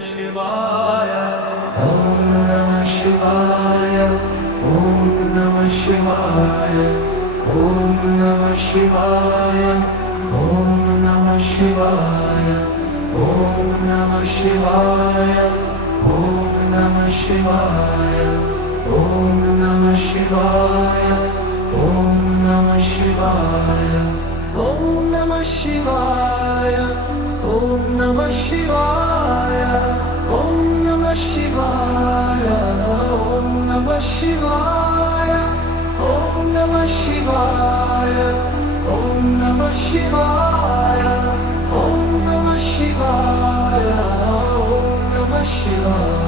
शिवाय Om Namah Shivaya. Om Namah Shivaya. Om Namah Shivaya. Om Namah Shivaya. Om Namah Shivaya. Om Namah Shivaya. Om Namah Shivaya. Om Namah Shivaya. Om Namah Shivaya. Om Namah Shivaya. Om Namah Shivaya. Om Namah Shivaya. Om Namah Shivaya. Om Namah Shivaya. Om Namah Shivaya. Om Namah Shivaya.